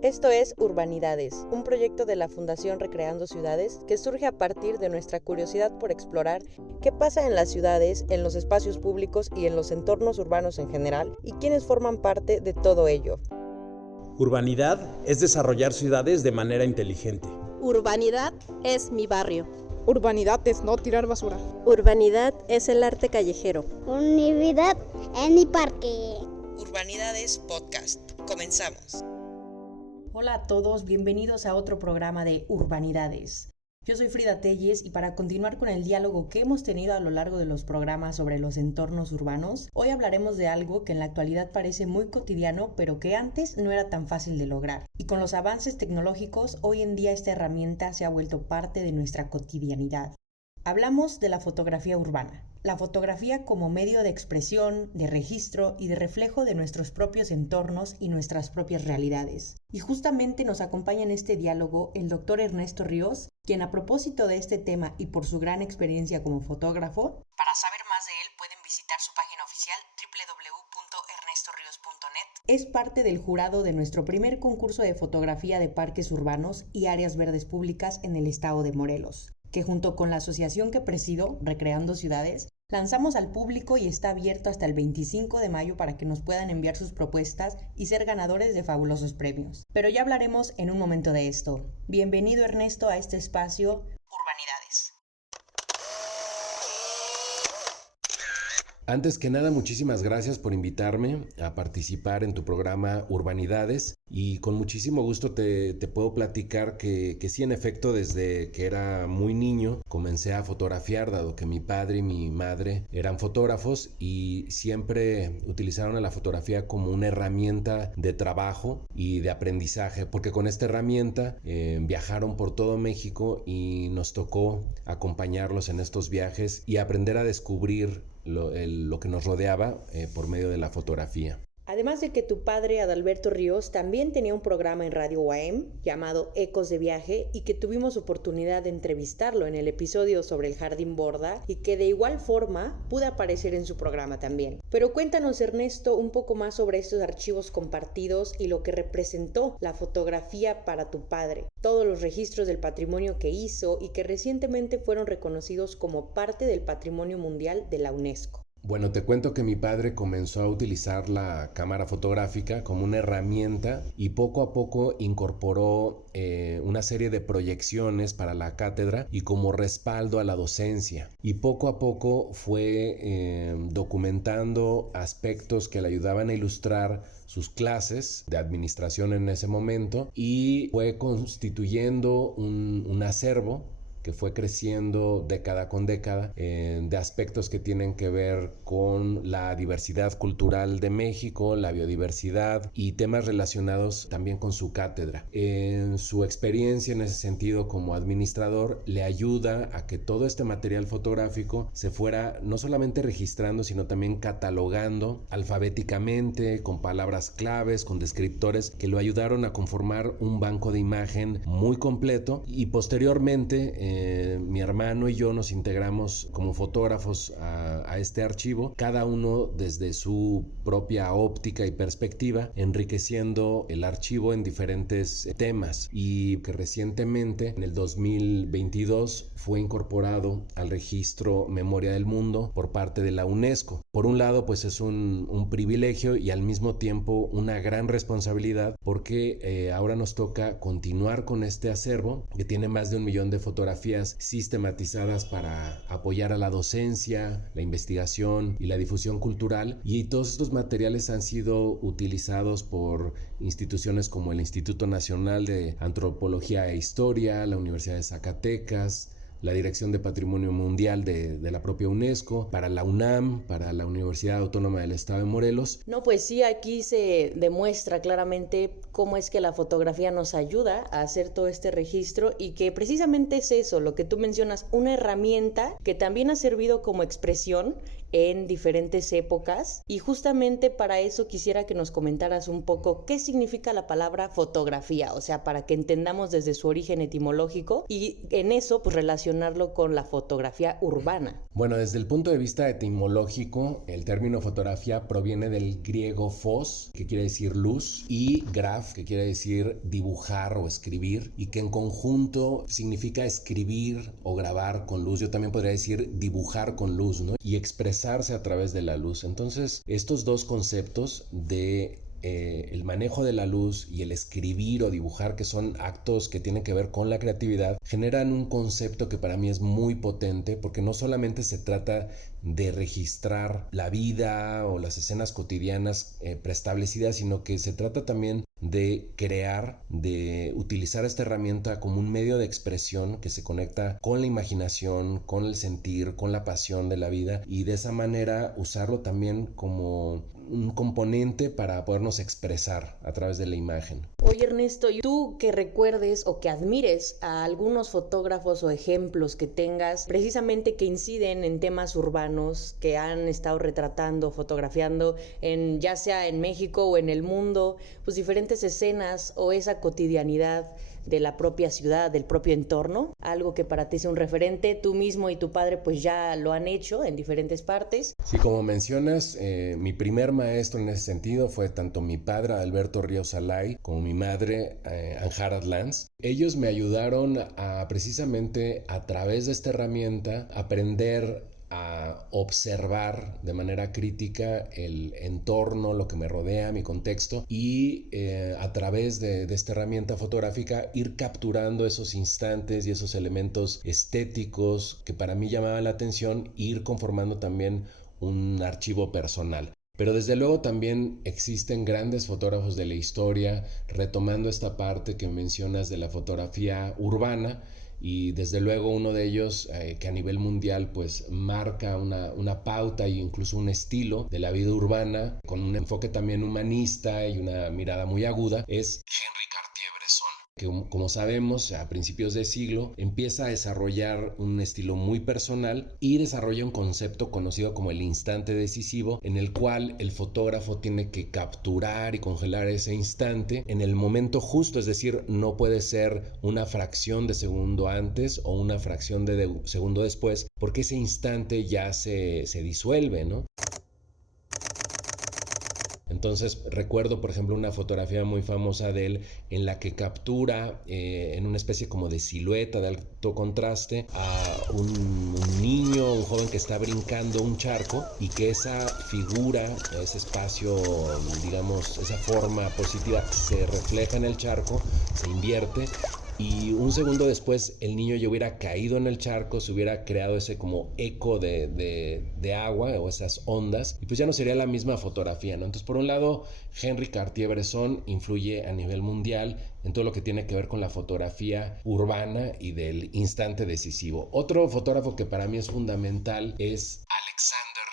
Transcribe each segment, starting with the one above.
Esto es Urbanidades, un proyecto de la Fundación Recreando Ciudades que surge a partir de nuestra curiosidad por explorar qué pasa en las ciudades, en los espacios públicos y en los entornos urbanos en general, y quiénes forman parte de todo ello. Urbanidad es desarrollar ciudades de manera inteligente. Urbanidad es mi barrio. Urbanidad es no tirar basura. Urbanidad es el arte callejero. Urbanidad en mi parque. Urbanidades Podcast. Comenzamos. Hola a todos, bienvenidos a otro programa de Urbanidades. Yo soy Frida Telles y para continuar con el diálogo que hemos tenido a lo largo de los programas sobre los entornos urbanos, hoy hablaremos de algo que en la actualidad parece muy cotidiano, pero que antes no era tan fácil de lograr. Y con los avances tecnológicos, hoy en día esta herramienta se ha vuelto parte de nuestra cotidianidad. Hablamos de la fotografía urbana. La fotografía como medio de expresión, de registro y de reflejo de nuestros propios entornos y nuestras propias realidades. Y justamente nos acompaña en este diálogo el doctor Ernesto Ríos, quien a propósito de este tema y por su gran experiencia como fotógrafo, para saber más de él pueden visitar su página oficial www.ernestorios.net. Es parte del jurado de nuestro primer concurso de fotografía de parques urbanos y áreas verdes públicas en el estado de Morelos, que junto con la asociación que presido, Recreando Ciudades, lanzamos al público y está abierto hasta el 25 de mayo para que nos puedan enviar sus propuestas y ser ganadores de fabulosos premios. Pero ya hablaremos en un momento de esto. Bienvenido, Ernesto, a este espacio Urbanidades. Antes que nada, muchísimas gracias por invitarme a participar en tu programa Urbanidades y con muchísimo gusto te puedo platicar que sí, en efecto, desde que era muy niño comencé a fotografiar, dado que mi padre y mi madre eran fotógrafos y siempre utilizaron a la fotografía como una herramienta de trabajo y de aprendizaje, porque con esta herramienta viajaron por todo México y nos tocó acompañarlos en estos viajes y aprender a descubrir lo que nos rodeaba por medio de la fotografía. Además de que tu padre, Adalberto Ríos, también tenía un programa en Radio UAM llamado Ecos de Viaje y que tuvimos oportunidad de entrevistarlo en el episodio sobre el Jardín Borda y que de igual forma pude aparecer en su programa también. Pero cuéntanos, Ernesto, un poco más sobre estos archivos compartidos y lo que representó la fotografía para tu padre, todos los registros del patrimonio que hizo y que recientemente fueron reconocidos como parte del Patrimonio Mundial de la UNESCO. Bueno, te cuento que mi padre comenzó a utilizar la cámara fotográfica como una herramienta y poco a poco incorporó una serie de proyecciones para la cátedra y como respaldo a la docencia. Y poco a poco fue documentando aspectos que le ayudaban a ilustrar sus clases de administración en ese momento y fue constituyendo un acervo que fue creciendo década con década de aspectos que tienen que ver con la diversidad cultural de México, la biodiversidad y temas relacionados también con su cátedra. En su experiencia en ese sentido como administrador le ayuda a que todo este material fotográfico se fuera no solamente registrando, sino también catalogando alfabéticamente, con palabras claves, con descriptores que lo ayudaron a conformar un banco de imagen muy completo y posteriormente mi hermano y yo nos integramos como fotógrafos a este archivo, cada uno desde su propia óptica y perspectiva, enriqueciendo el archivo en diferentes temas y que recientemente en el 2022 fue incorporado al registro Memoria del Mundo por parte de la UNESCO. Por un lado, pues es un privilegio y al mismo tiempo una gran responsabilidad porque ahora nos toca continuar con este acervo que tiene más de 1 millón de fotografías sistematizadas para apoyar a la docencia, la investigación y la difusión cultural, y todos estos materiales han sido utilizados por instituciones como el Instituto Nacional de Antropología e Historia, la Universidad de Zacatecas, la Dirección de Patrimonio Mundial de la propia UNESCO, para la UNAM, para la Universidad Autónoma del Estado de Morelos. No, pues sí, aquí se demuestra claramente cómo es que la fotografía nos ayuda a hacer todo este registro y que precisamente es eso, lo que tú mencionas, una herramienta que también ha servido como expresión en diferentes épocas, y justamente para eso quisiera que nos comentaras un poco qué significa la palabra fotografía, o sea, para que entendamos desde su origen etimológico y en eso pues relacionarlo con la fotografía urbana. Bueno, desde el punto de vista etimológico, el término fotografía proviene del griego phos, que quiere decir luz, y graph, que quiere decir dibujar o escribir, y que en conjunto significa escribir o grabar con luz. Yo también podría decir dibujar con luz, ¿no? Y expresarse a través de la luz. Entonces, estos dos conceptos de el manejo de la luz y el escribir o dibujar, que son actos que tienen que ver con la creatividad, generan un concepto que para mí es muy potente, porque no solamente se trata de registrar la vida o las escenas cotidianas preestablecidas, sino que se trata también de crear, de utilizar esta herramienta como un medio de expresión que se conecta con la imaginación, con el sentir, con la pasión de la vida, y de esa manera usarlo también como un componente para podernos expresar a través de la imagen. Oye Ernesto, ¿y tú que recuerdes o que admires a algunos fotógrafos o ejemplos que tengas precisamente que inciden en temas urbanos, que han estado retratando, fotografiando en, ya sea en México o en el mundo, pues diferentes escenas o esa cotidianidad de la propia ciudad, del propio entorno? Algo que para ti sea un referente, tú mismo y tu padre pues ya lo han hecho en diferentes partes. Sí, como mencionas, mi primer maestro en ese sentido fue tanto mi padre Alberto Ríos Alay como mi madre Anjara Lanz. Ellos me ayudaron a precisamente a través de esta herramienta aprender a observar de manera crítica el entorno, lo que me rodea, mi contexto, y a través de esta herramienta fotográfica ir capturando esos instantes y esos elementos estéticos que para mí llamaban la atención, e ir conformando también un archivo personal. Pero desde luego también existen grandes fotógrafos de la historia, retomando esta parte que mencionas de la fotografía urbana, y desde luego uno de ellos que a nivel mundial pues marca una pauta e incluso un estilo de la vida urbana con un enfoque también humanista y una mirada muy aguda es Henri Cartier-Bresson, que como sabemos a principios de siglo empieza a desarrollar un estilo muy personal y desarrolla un concepto conocido como el instante decisivo, en el cual el fotógrafo tiene que capturar y congelar ese instante en el momento justo, es decir, no puede ser una fracción de segundo antes o una fracción de segundo después, porque ese instante ya se disuelve, ¿no? Entonces recuerdo, por ejemplo, una fotografía muy famosa de él en la que captura en una especie como de silueta de alto contraste a un niño, un joven que está brincando un charco, y que esa figura, ese espacio, digamos, esa forma positiva se refleja en el charco, se invierte, y un segundo después el niño ya hubiera caído en el charco, se hubiera creado ese como eco de agua o esas ondas, y pues ya no sería la misma fotografía, ¿no? Entonces, por un lado, Henri Cartier-Bresson influye a nivel mundial en todo lo que tiene que ver con la fotografía urbana y del instante decisivo. Otro fotógrafo que para mí es fundamental es Alexander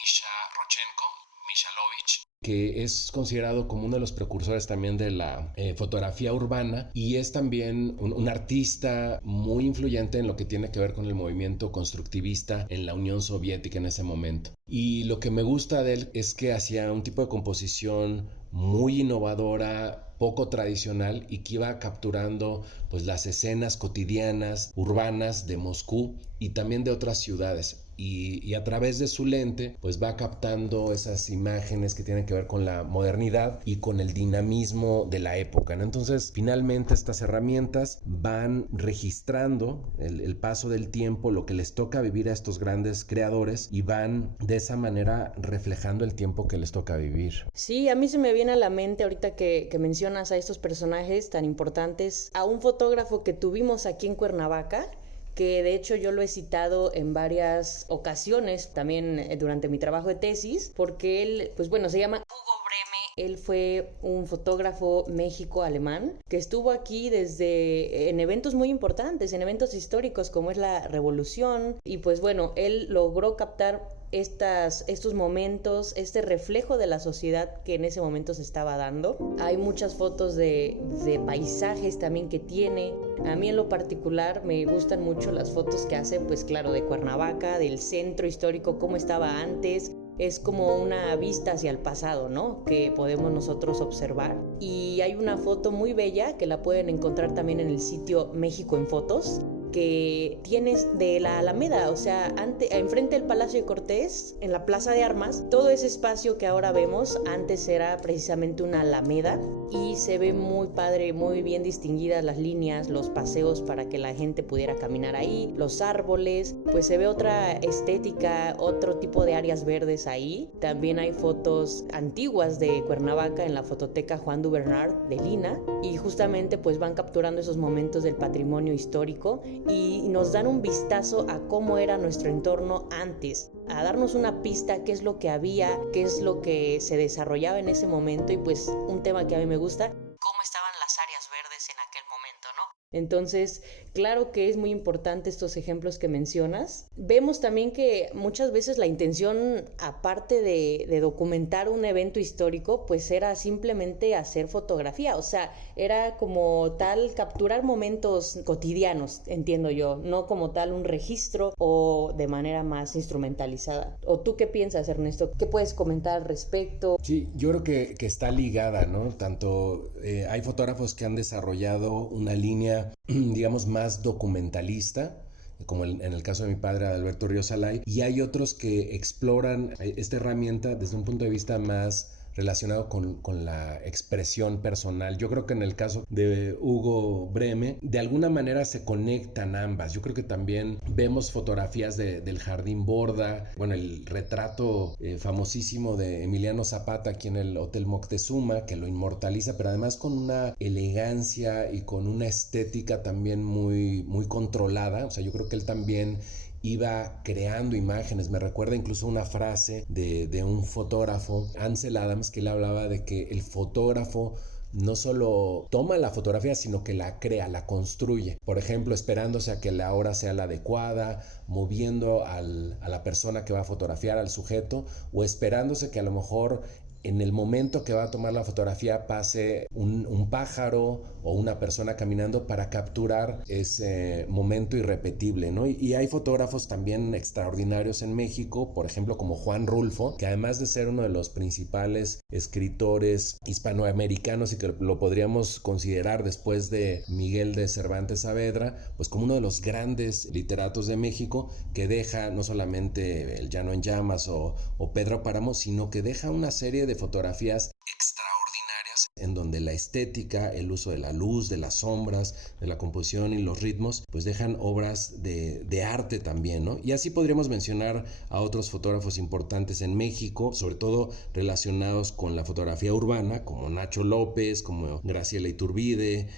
Misha Rodchenko, Mishalovich, que es considerado como uno de los precursores también de la fotografía urbana, y es también un artista muy influyente en lo que tiene que ver con el movimiento constructivista en la Unión Soviética en ese momento. Y lo que me gusta de él es que hacía un tipo de composición muy innovadora, poco tradicional, y que iba capturando pues las escenas cotidianas urbanas de Moscú y también de otras ciudades. Y a través de su lente pues va captando esas imágenes que tienen que ver con la modernidad y con el dinamismo de la época, ¿no? Entonces finalmente estas herramientas van registrando el paso del tiempo, lo que les toca vivir a estos grandes creadores, y van de esa manera reflejando el tiempo que les toca vivir. Sí, a mí se me viene a la mente ahorita que mencionas a estos personajes tan importantes, a un fotógrafo que tuvimos aquí en Cuernavaca, que de hecho yo lo he citado en varias ocasiones también durante mi trabajo de tesis, porque él, pues bueno, se llama Hugo Breme Él fue un fotógrafo México-alemán que estuvo aquí en eventos muy importantes, en eventos históricos como es la Revolución. Y pues bueno, él logró captar estos momentos, este reflejo de la sociedad que en ese momento se estaba dando. Hay muchas fotos de paisajes también que tiene. A mí en lo particular me gustan mucho las fotos que hace, pues claro, de Cuernavaca, del centro histórico, cómo estaba antes. Es como una vista hacia el pasado, ¿no? Que podemos nosotros observar. Y hay una foto muy bella que la pueden encontrar también en el sitio México en Fotos, que tienes de la Alameda, o sea, enfrente del Palacio de Cortés, en la Plaza de Armas. Todo ese espacio que ahora vemos antes era precisamente una alameda y se ve muy padre, muy bien distinguidas las líneas, los paseos para que la gente pudiera caminar ahí, los árboles, pues se ve otra estética, otro tipo de áreas verdes ahí. También hay fotos antiguas de Cuernavaca en la fototeca Juan Dubernard de Lina y justamente pues van capturando esos momentos del patrimonio histórico y nos dan un vistazo a cómo era nuestro entorno antes, a darnos una pista qué es lo que había, qué es lo que se desarrollaba en ese momento y pues un tema que a mí me gusta, cómo estaban las áreas verdes en aquel momento, ¿no? Entonces, claro que es muy importante estos ejemplos que mencionas. Vemos también que muchas veces la intención, aparte de documentar un evento histórico, pues era simplemente hacer fotografía, o sea, era como tal capturar momentos cotidianos, entiendo yo, no como tal un registro o de manera más instrumentalizada. ¿O tú qué piensas, Ernesto? ¿Qué puedes comentar al respecto? Sí, yo creo que está ligada, ¿no? Tanto hay fotógrafos que han desarrollado una línea digamos más documentalista, como en el caso de mi padre Alberto Ríos Alay, y hay otros que exploran esta herramienta desde un punto de vista más relacionado con la expresión personal. Yo creo que en el caso de Hugo Breme, de alguna manera se conectan ambas. Yo creo que también vemos fotografías del Jardín Borda, bueno, el retrato famosísimo de Emiliano Zapata aquí en el Hotel Moctezuma, que lo inmortaliza, pero además con una elegancia y con una estética también muy, muy controlada. O sea, yo creo que él también iba creando imágenes. Me recuerda incluso una frase de un fotógrafo, Ansel Adams, que él hablaba de que el fotógrafo no solo toma la fotografía, sino que la crea, la construye. Por ejemplo, esperándose a que la hora sea la adecuada, moviendo a la persona que va a fotografiar, al sujeto, o esperándose que a lo mejor en el momento que va a tomar la fotografía pase un pájaro o una persona caminando para capturar ese momento irrepetible, ¿no? Y hay fotógrafos también extraordinarios en México, por ejemplo como Juan Rulfo, que además de ser uno de los principales escritores hispanoamericanos y que lo podríamos considerar después de Miguel de Cervantes Saavedra, pues como uno de los grandes literatos de México, que deja no solamente El Llano en Llamas o Pedro Páramo, sino que deja una serie de fotografías extraordinarias en donde la estética, el uso de la luz, de las sombras, de la composición y los ritmos, pues dejan obras de arte también, ¿no? Y así podríamos mencionar a otros fotógrafos importantes en México, sobre todo relacionados con la fotografía urbana, como Nacho López, como Graciela Iturbide,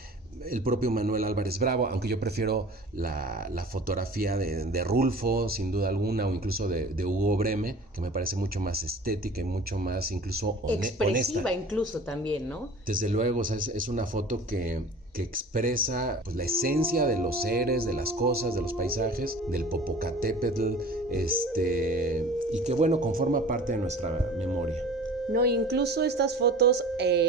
el propio Manuel Álvarez Bravo, aunque yo prefiero la fotografía de Rulfo, sin duda alguna, o incluso de Hugo Breme, que me parece mucho más estética y mucho más incluso expresiva honesta. Incluso también, ¿no? Desde luego, o sea, es una foto que expresa pues, la esencia de los seres, de las cosas, de los paisajes, del Popocatépetl, y que bueno, conforma parte de nuestra memoria. No, incluso estas fotos,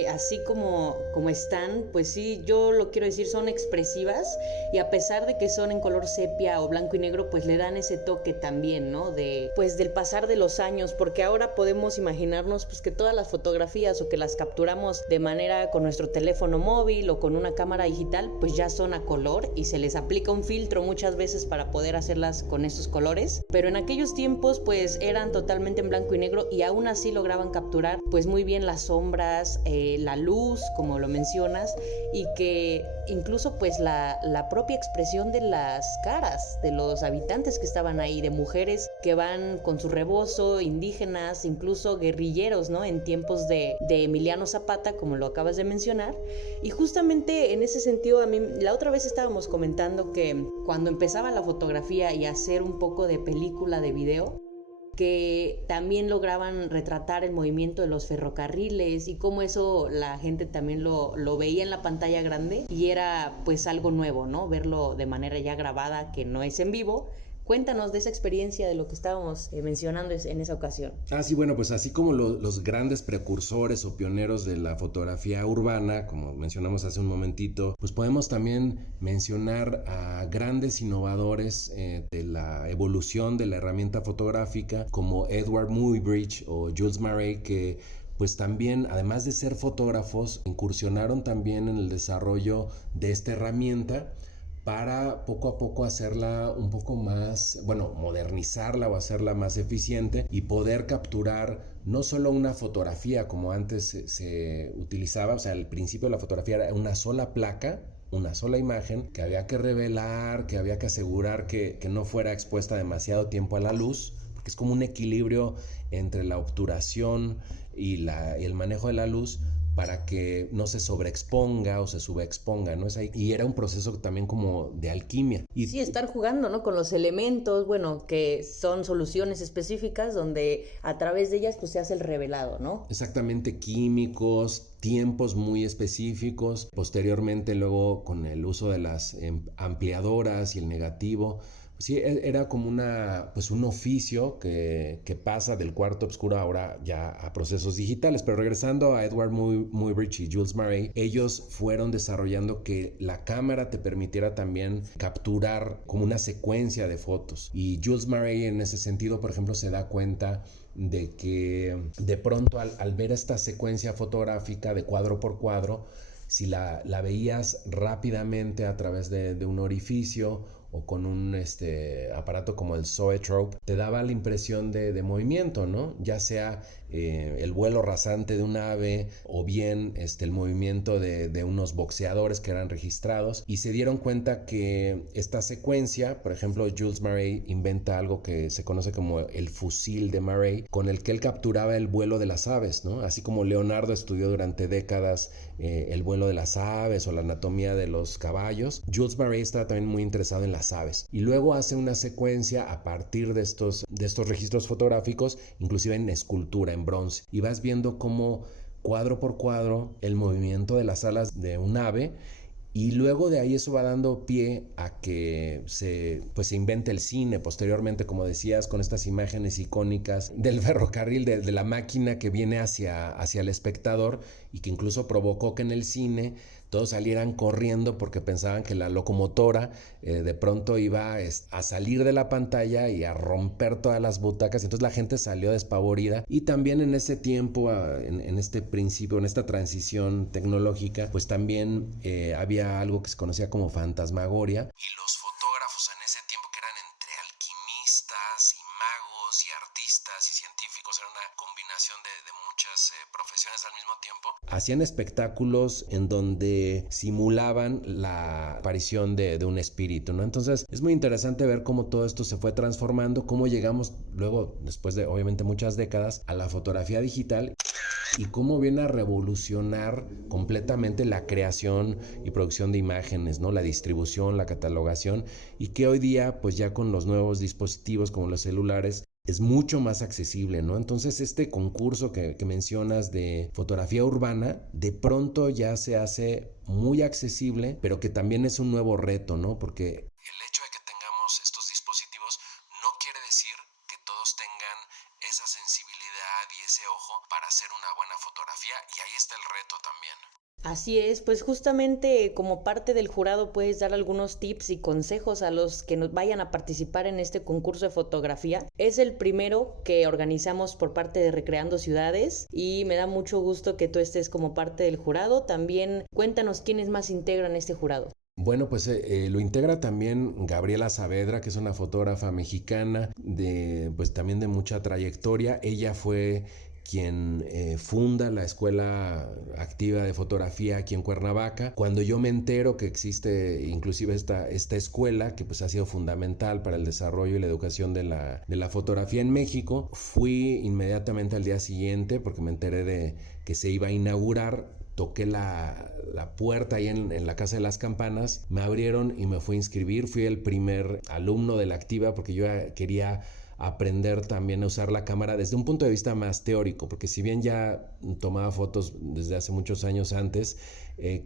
así como están, pues sí, yo lo quiero decir, son expresivas y a pesar de que son en color sepia o blanco y negro, pues le dan ese toque también, ¿no? Pues del pasar de los años, porque ahora podemos imaginarnos pues que todas las fotografías o que las capturamos de manera con nuestro teléfono móvil o con una cámara digital, pues ya son a color y se les aplica un filtro muchas veces para poder hacerlas con esos colores, pero en aquellos tiempos pues eran totalmente en blanco y negro y aún así lograban capturar pues muy bien las sombras, la luz, como lo mencionas, y que incluso pues la propia expresión de las caras de los habitantes que estaban ahí, de mujeres que van con su rebozo, indígenas, incluso guerrilleros, ¿no? En tiempos de Emiliano Zapata, como lo acabas de mencionar. Y justamente en ese sentido, a mí la otra vez estábamos comentando que cuando empezaba la fotografía y hacer un poco de película, de video, que también lograban retratar el movimiento de los ferrocarriles y cómo eso la gente también lo veía en la pantalla grande y era pues algo nuevo, ¿no? Verlo de manera ya grabada, que no es en vivo. Cuéntanos de esa experiencia de lo que estábamos mencionando en esa ocasión. Sí, bueno, pues así como los grandes precursores o pioneros de la fotografía urbana, como mencionamos hace un momentito, pues podemos también mencionar a grandes innovadores de la evolución de la herramienta fotográfica, como Edward Muybridge o Jules Marey, que pues también, además de ser fotógrafos, incursionaron también en el desarrollo de esta herramienta para poco a poco hacerla un poco más, modernizarla o hacerla más eficiente y poder capturar no solo una fotografía como antes se utilizaba, o sea, al principio la fotografía era una sola placa, una sola imagen que había que revelar, que había que asegurar que no fuera expuesta demasiado tiempo a la luz, porque es como un equilibrio entre la obturación y el manejo de la luz, para que no se sobreexponga o se subexponga, ¿no? Y era un proceso también como de alquimia. Sí, estar jugando, ¿no? Con los elementos, que son soluciones específicas donde a través de ellas pues se hace el revelado, ¿no? Exactamente, químicos, tiempos muy específicos. Posteriormente, luego con el uso de las ampliadoras y el negativo, sí, era como un oficio que pasa del cuarto oscuro ahora ya a procesos digitales. Pero regresando a Edward Muybridge y Jules Marey, ellos fueron desarrollando que la cámara te permitiera también capturar como una secuencia de fotos. Y Jules Marey en ese sentido, por ejemplo, se da cuenta de que de pronto al ver esta secuencia fotográfica de cuadro por cuadro, si la veías rápidamente a través de un orificio o con un aparato como el zoetrope, te daba la impresión de movimiento, ¿no? Ya sea el vuelo rasante de un ave o bien el movimiento de unos boxeadores que eran registrados, y se dieron cuenta que esta secuencia, por ejemplo, Jules Marey inventa algo que se conoce como el fusil de Marey, con el que él capturaba el vuelo de las aves, ¿no? Así como Leonardo estudió durante décadas el vuelo de las aves o la anatomía de los caballos, Jules Marey estaba también muy interesado en las aves, y luego hace una secuencia a partir de estos registros fotográficos, inclusive en escultura, en bronce, y vas viendo cómo cuadro por cuadro el movimiento de las alas de un ave, y luego de ahí eso va dando pie a que se invente el cine posteriormente, como decías, con estas imágenes icónicas del ferrocarril, de la máquina que viene hacia el espectador, y que incluso provocó que en el cine todos salieran corriendo porque pensaban que la locomotora de pronto iba a salir de la pantalla y a romper todas las butacas. Entonces la gente salió despavorida, y también en ese tiempo, en este principio, en esta transición tecnológica, pues también había algo que se conocía como fantasmagoria. Y los fotógrafos en ese tiempo, que eran entre alquimistas y magos y artistas y científicos, era una combinación de muchas profesiones al mismo tiempo, hacían espectáculos en donde simulaban la aparición de un espíritu, ¿no? Entonces es muy interesante ver cómo todo esto se fue transformando, cómo llegamos luego, después de obviamente muchas décadas, a la fotografía digital, y cómo viene a revolucionar completamente la creación y producción de imágenes, ¿no? La distribución, la catalogación, y que hoy día, pues ya con los nuevos dispositivos como los celulares, es mucho más accesible, ¿no? Entonces este concurso que mencionas de fotografía urbana, de pronto ya se hace muy accesible, pero que también es un nuevo reto, ¿no? Porque el hecho de que tengamos estos dispositivos no quiere decir que todos tengan esa sensibilidad y ese ojo para hacer una buena fotografía, y ahí está el reto también. Así es, pues justamente como parte del jurado puedes dar algunos tips y consejos a los que nos vayan a participar en este concurso de fotografía. Es el primero que organizamos por parte de Recreando Ciudades y me da mucho gusto que tú estés como parte del jurado. También cuéntanos quiénes más integran este jurado. Bueno, pues lo integra también Gabriela Saavedra, que es una fotógrafa mexicana también de mucha trayectoria. Ella fue quien funda la Escuela Activa de Fotografía aquí en Cuernavaca. Cuando yo me entero que existe inclusive esta escuela, que pues ha sido fundamental para el desarrollo y la educación de la fotografía en México, fui inmediatamente al día siguiente porque me enteré de que se iba a inaugurar. Toqué la puerta ahí en la Casa de las Campanas, me abrieron y me fui a inscribir. Fui el primer alumno de la Activa porque yo quería aprender también a usar la cámara desde un punto de vista más teórico, porque si bien ya tomaba fotos desde hace muchos años antes,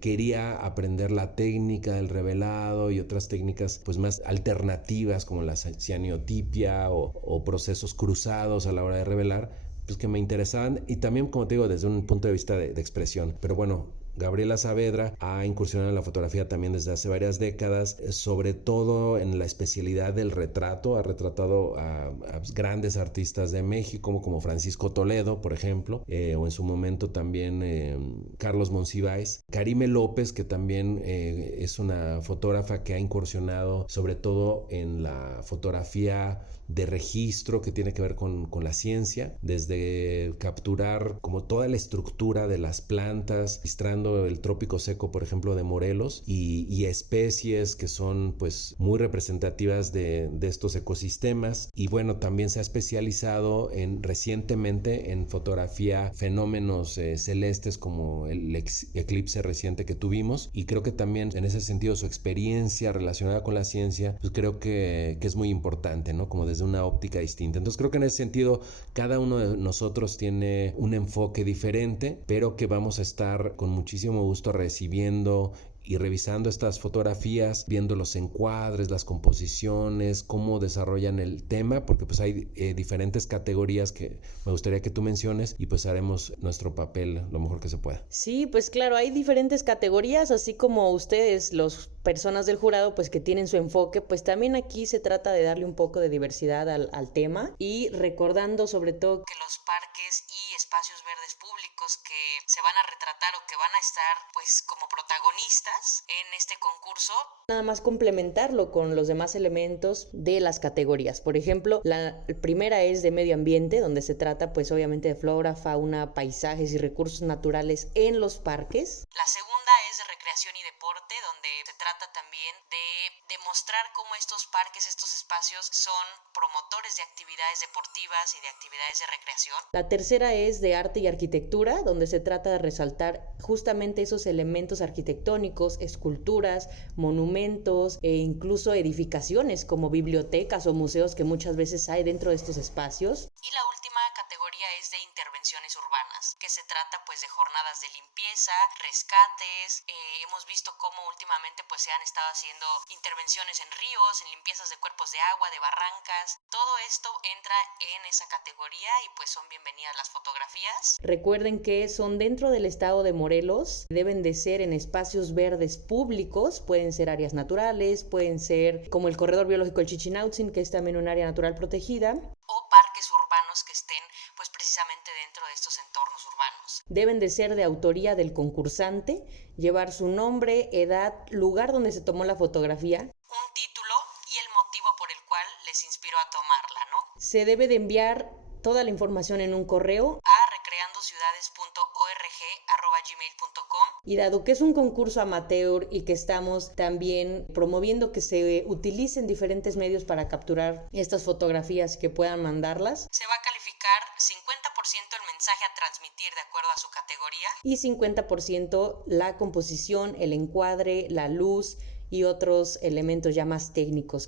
quería aprender la técnica del revelado y otras técnicas pues más alternativas como la cianiotipia o procesos cruzados a la hora de revelar, pues que me interesaban, y también, como te digo, desde un punto de vista de expresión. Pero bueno, Gabriela Saavedra ha incursionado en la fotografía también desde hace varias décadas, sobre todo en la especialidad del retrato. Ha retratado a grandes artistas de México como Francisco Toledo, por ejemplo, o en su momento también Carlos Monsiváis. Karime López, que también es una fotógrafa que ha incursionado sobre todo en la fotografía de registro, que tiene que ver con la ciencia, desde capturar como toda la estructura de las plantas, registrando el trópico seco, por ejemplo, de Morelos, y especies que son pues muy representativas de estos ecosistemas. Y bueno, también se ha especializado recientemente en fotografía fenómenos celestes como el eclipse reciente que tuvimos, y creo que también en ese sentido su experiencia relacionada con la ciencia pues creo que es muy importante, ¿no? Como desde una óptica distinta. Entonces creo que en ese sentido cada uno de nosotros tiene un enfoque diferente, pero que vamos a estar con muchísimo gusto recibiendo y revisando estas fotografías, viendo los encuadres, las composiciones, cómo desarrollan el tema, porque pues hay diferentes categorías que me gustaría que tú menciones, y pues haremos nuestro papel lo mejor que se pueda. Sí, pues claro, hay diferentes categorías, así como ustedes, las personas del jurado, pues que tienen su enfoque, pues también aquí se trata de darle un poco de diversidad al tema, y recordando sobre todo que los parques y espacios verdes públicos que se van a retratar o que van a estar pues como protagonistas en este concurso, nada más complementarlo con los demás elementos de las categorías. Por ejemplo, la primera es de medio ambiente, donde se trata pues obviamente de flora, fauna, paisajes y recursos naturales en los parques. La segunda es de recreación y deporte, donde se trata también de demostrar cómo estos parques, estos espacios son promotores de actividades deportivas y de actividades de recreación. La tercera es de arte y arquitectura, donde se trata de resaltar justamente esos elementos arquitectónicos, esculturas, monumentos e incluso edificaciones como bibliotecas o museos que muchas veces hay dentro de estos espacios. Y la última categoría es de intervenciones urbanas, que se trata pues de jornadas de limpieza, rescates. Hemos visto cómo últimamente pues se han estado haciendo intervenciones en ríos, en limpiezas de cuerpos de agua, de barrancas. Todo esto entra en esa categoría y pues son bienvenidas las fotografías. Recuerden que son dentro del estado de Morelos, deben de ser en espacios verdes públicos, pueden ser áreas naturales, pueden ser como el Corredor Biológico del Chichinautzin, que es también un área natural protegida, o parques urbanos que estén pues precisamente dentro de estos entornos urbanos. Deben de ser de autoría del concursante, llevar su nombre, edad, lugar donde se tomó la fotografía, un título y el motivo por el cual les inspiró a tomarla, ¿no? Se debe de enviar toda la información en un correo a recreandociudades.org@gmail.com. Y dado que es un concurso amateur y que estamos también promoviendo que se utilicen diferentes medios para capturar estas fotografías y que puedan mandarlas, se va a calificar 50% el mensaje a transmitir de acuerdo a su categoría y 50% la composición, el encuadre, la luz y otros elementos ya más técnicos.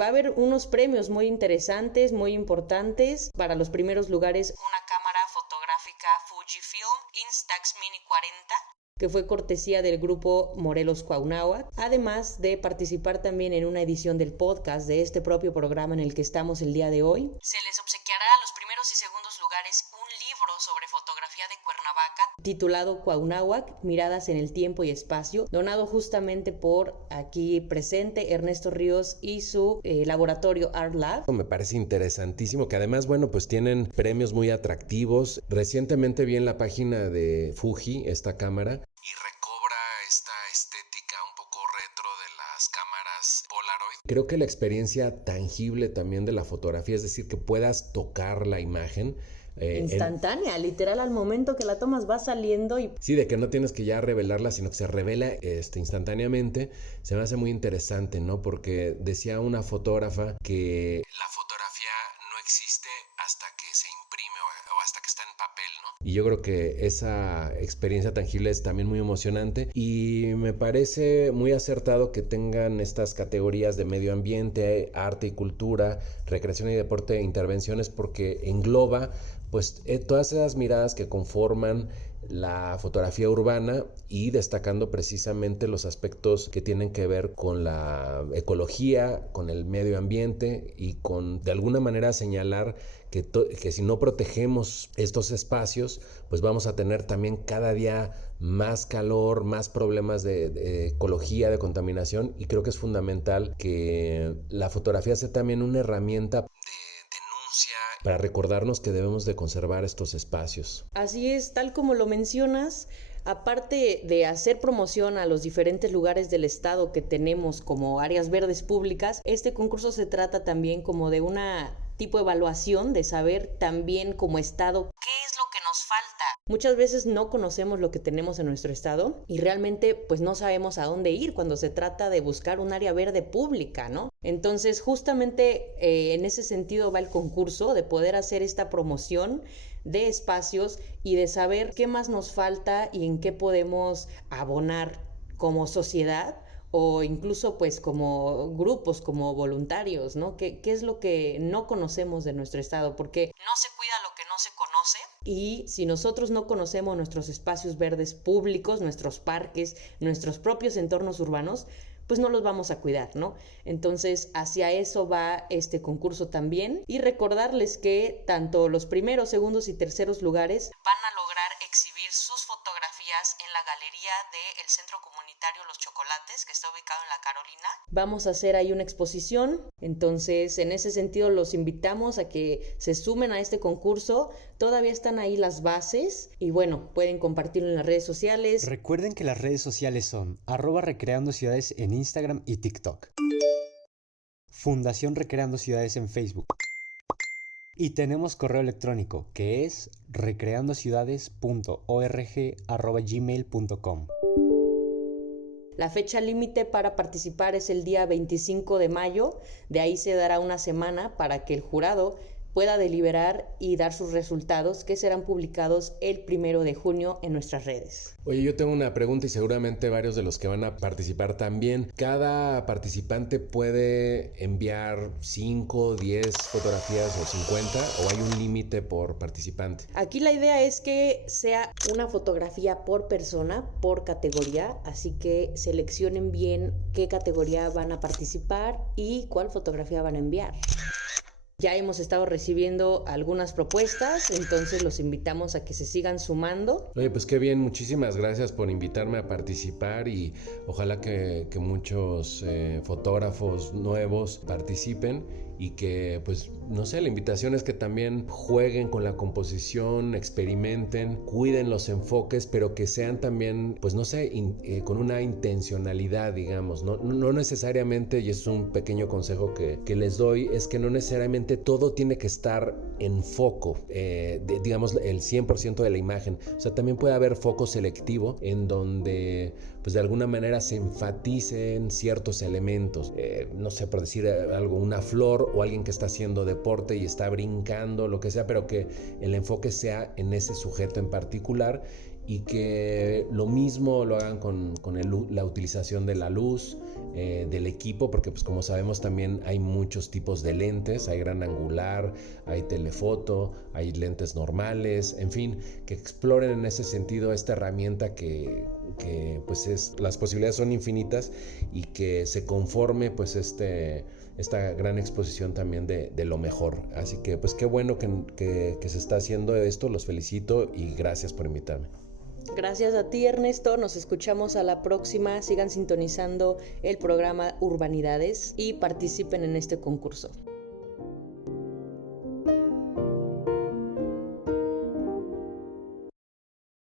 Va a haber unos premios muy interesantes, muy importantes. Para los primeros lugares, una cámara fotográfica Fujifilm Instax Mini 40, que fue cortesía del grupo Morelos Cuauhnáhuac, además de participar también en una edición del podcast de este propio programa en el que estamos el día de hoy. Se les obsequiará a los primeros y segundos lugares un libro sobre fotografía de Cuernavaca titulado Cuauhnáhuac, Miradas en el Tiempo y Espacio, donado justamente por aquí presente Ernesto Ríos y su laboratorio Art Lab. Me parece interesantísimo que además, bueno, pues tienen premios muy atractivos. Recientemente vi en la página de Fuji esta cámara y recobra esta estética un poco retro de las cámaras Polaroid. Creo que la experiencia tangible también de la fotografía, es decir, que puedas tocar la imagen instantánea, literal, al momento que la tomas va saliendo y... Sí, de que no tienes que ya revelarla, sino que se revela instantáneamente. Se me hace muy interesante, ¿no? Porque decía una fotógrafa que la fotografía no existe hasta que se imprime o hasta que está está en papel, ¿no? Y yo creo que esa experiencia tangible es también muy emocionante y me parece muy acertado que tengan estas categorías de medio ambiente, arte y cultura, recreación y deporte e intervenciones, porque engloba pues todas esas miradas que conforman la fotografía urbana y destacando precisamente los aspectos que tienen que ver con la ecología, con el medio ambiente y con de alguna manera señalar que si no protegemos estos espacios, pues vamos a tener también cada día más calor, más problemas de ecología, de contaminación, y creo que es fundamental que la fotografía sea también una herramienta para recordarnos que debemos de conservar estos espacios. Así es, tal como lo mencionas, aparte de hacer promoción a los diferentes lugares del estado que tenemos como áreas verdes públicas, este concurso se trata también como de una tipo de evaluación, de saber también como estado qué es lo que nos falta. Muchas veces no conocemos lo que tenemos en nuestro estado y realmente pues no sabemos a dónde ir cuando se trata de buscar un área verde pública, ¿no? Entonces justamente en ese sentido va el concurso, de poder hacer esta promoción de espacios y de saber qué más nos falta y en qué podemos abonar como sociedad o incluso pues como grupos, como voluntarios, ¿no? ¿Qué es lo que no conocemos de nuestro estado? Porque no se cuida lo que no se conoce, y si nosotros no conocemos nuestros espacios verdes públicos, nuestros parques, nuestros propios entornos urbanos, pues no los vamos a cuidar, ¿no? Entonces, hacia eso va este concurso también. Y recordarles que tanto los primeros, segundos y terceros lugares van a lograr exhibir sus fotografías en la galería del Centro Comunitario Los Chocolates, que está ubicado en La Carolina. Vamos a hacer ahí una exposición, entonces en ese sentido los invitamos a que se sumen a este concurso. Todavía están ahí las bases y bueno, pueden compartirlo en las redes sociales. Recuerden que las redes sociales son @recreandociudades en Instagram y TikTok, Fundación Recreando Ciudades en Facebook, y tenemos correo electrónico que es recreandociudades.org@gmail.com. La fecha límite para participar es el día 25 de mayo, de ahí se dará una semana para que el jurado pueda deliberar y dar sus resultados, que serán publicados el 1 de junio en nuestras redes. Oye, yo tengo una pregunta y seguramente varios de los que van a participar también. ¿Cada participante puede enviar 5, 10 fotografías o 50 o hay un límite por participante? Aquí la idea es que sea una fotografía por persona, por categoría, así que seleccionen bien qué categoría van a participar y cuál fotografía van a enviar. Ya hemos estado recibiendo algunas propuestas, entonces los invitamos a que se sigan sumando. Oye, pues qué bien, muchísimas gracias por invitarme a participar y ojalá que muchos fotógrafos nuevos participen y que, pues, no sé, la invitación es que también jueguen con la composición, experimenten, cuiden los enfoques, pero que sean también, pues, no sé, con una intencionalidad, digamos, no necesariamente, y es un pequeño consejo que les doy, es que no necesariamente todo tiene que estar en foco, digamos, el 100% de la imagen. O sea, también puede haber foco selectivo en donde, pues, de alguna manera se enfaticen ciertos elementos. No sé, por decir algo, una flor o alguien que está haciendo deporte y está brincando, lo que sea, pero que el enfoque sea en ese sujeto en particular y que lo mismo lo hagan con la utilización de la luz, del equipo, porque pues como sabemos también hay muchos tipos de lentes, hay gran angular, hay telefoto, hay lentes normales, en fin, que exploren en ese sentido esta herramienta que pues las posibilidades son infinitas y que se conforme pues esta gran exposición también de lo mejor. Así que pues qué bueno que se está haciendo esto, los felicito y gracias por invitarme. Gracias a ti, Ernesto, nos escuchamos a la próxima, sigan sintonizando el programa Urbanidades y participen en este concurso.